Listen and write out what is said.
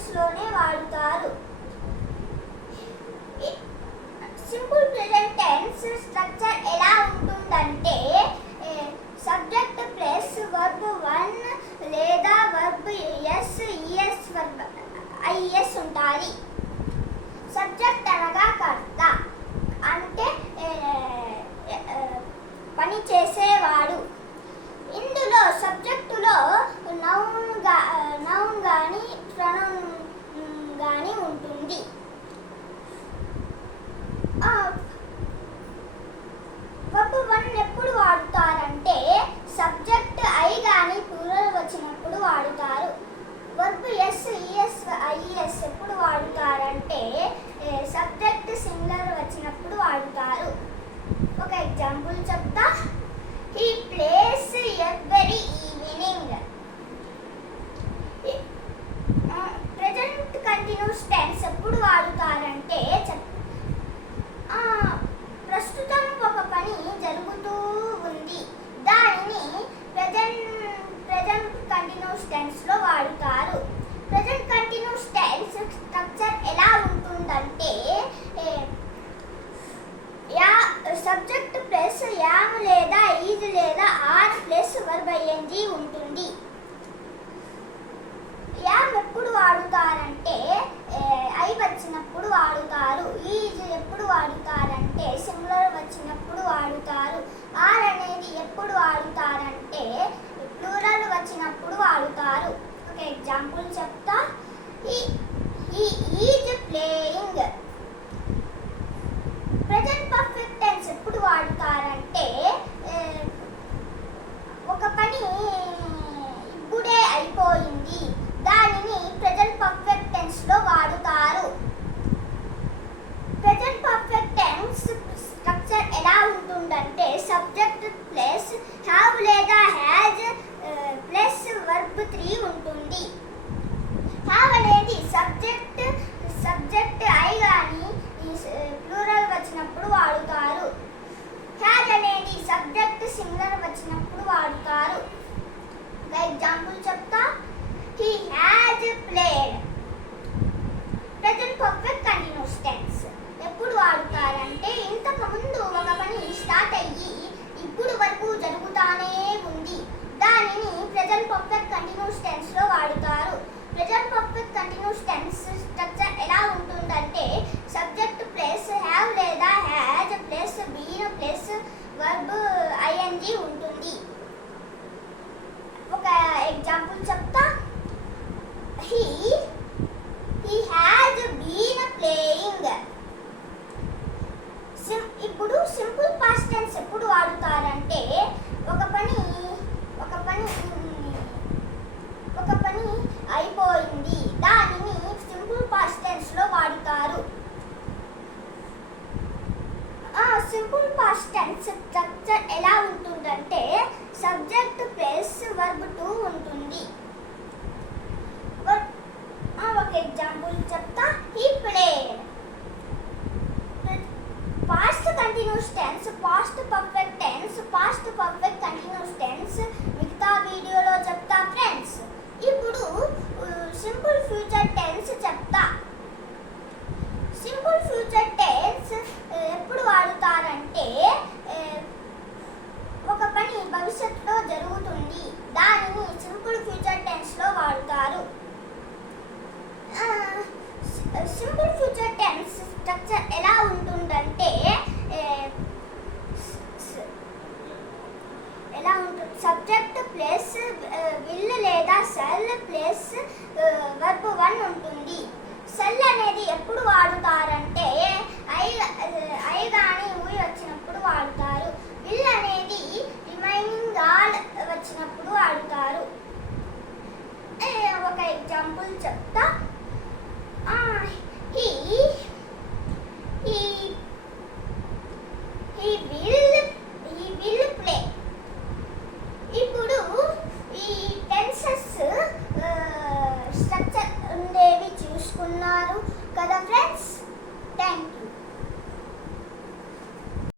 టెన్స్లోనే వాడుతారు. Simple present tense structure ఎలా ఉంటుందంటే సబ్జెక్ట్ ప్లస్ వర్బ్ 1 లేదా verb S E S verb I S ఉంటుంది. సబ్జెక్ట్ అనగా కర్త, అంటే పని చేసేవాడు. ఇందులో సబ్జెక్టులో నౌన్ కానీ ప్రొనౌన్ కానీ ఉంటుంది. వర్బ్ 1 ఎప్పుడు వాడుతారంటే సబ్జెక్ట్ ఐ కానీ ప్లూరల్ వచ్చినప్పుడు వాడుతారు. వర్బ్ ఎస్ ఈఎస్ ఐఎస్ ఎప్పుడు వాడుతారంటే సబ్జెక్ట్ సింగులర్ వచ్చినప్పుడు వాడుతారు. ఒక ఎగ్జాంపుల్ చెప్తా. He plays every evening. Present continuous tense ఎప్పుడు వాడుతారంటే ప్రస్తుతం ఒక పని జరుగుతూ ఉంది, దానిని ప్రెజెంట్ కంటిన్యూస్ టెన్స్లో వాడుతారు. ప్రెజెంట్ కంటిన్యూస్ టెన్స్ స్ట్రక్చర్ ఎలా ఉంటుందంటే సబ్జెక్ట్ ప్లస్ యామ్ లేదా ఈజ్ లేదా ఆర్ ప్లస్ వర్బ్ ఐఎన్జీ ఉంటుంది. యామ్ ఎప్పుడు వాడుతారంటే ఐ వచ్చినప్పుడు వాడుతారు. ఈజ్ ఎప్పుడు వాడుతారంటే సింగులర్ వచ్చినప్పుడు వాడుతారు. ఆర్ అనేది ఎప్పుడు వాడుతారంటే ప్లూరల్ వచ్చినప్పుడు వాడుతారు. ఒక ఎగ్జాంపుల్ చెప్తా. He is playing. Present perfect tense ఎప్పుడు వాడుతారంటే ఒక పని ఇప్పుడే అయిపోయింది, దానిని ప్రెజెంట్ పర్ఫెక్ట్ టెన్స్లో వాడుతారు. ప్రెజెంట్ పర్ఫెక్ట్ టెన్స్ స్ట్రక్చర్ ఎలా ఉంటుందంటే సబ్జెక్ట్ ప్లస్ హ్యావ్ లేదా హ్యాజ్ ప్లస్ వర్బ్ 3 ఉంటుంది. హ్యావ్ అనేది సబ్జెక్ట్ ఐ కానీ ప్లూరల్ వచ్చినప్పుడు వాడుతారు. హ్యాజ్ అనేది సబ్జెక్ట్ సింగులర్ వచ్చినప్పుడు వాడుతారు. ఒక ఎగ్జాంపుల్ చెప్తా. He has played. Present perfect continuous tense ఎప్పుడు వాడుతారంటే ఇంతకు ముందు ఒక పని స్టార్ట్ అయ్యి ఇప్పుడు వరకు జరుగుతానే ఉంది, దానిని ప్రెజెంట్ పర్ఫెక్ట్ కంటిన్యూస్ టెన్స్లో వాడుతారు. Present perfect continuous tense structure ఎలా ఉంటుందంటే సబ్జెక్ట్ ప్లస్ హ్యావ్ లేదా has plus been plus verb I N G ఉంటుంది. ఒక ఎగ్జాంపుల్ చెప్తా. He has been playing. ఇప్పుడు సింపుల్ పాస్ట్ టెన్స్ ఎప్పుడు వాడుతారంటే ఒక పని అయిపోయింది, దానిని సింపుల్ పాస్ట్ టెన్స్లో వాడుతారు. సింపుల్ పాస్ట్ టెన్స్ స్ట్రక్చర్ ఎలా ఉంటుందంటే సబ్జెక్ట్ ప్లస్ వర్బ్ 2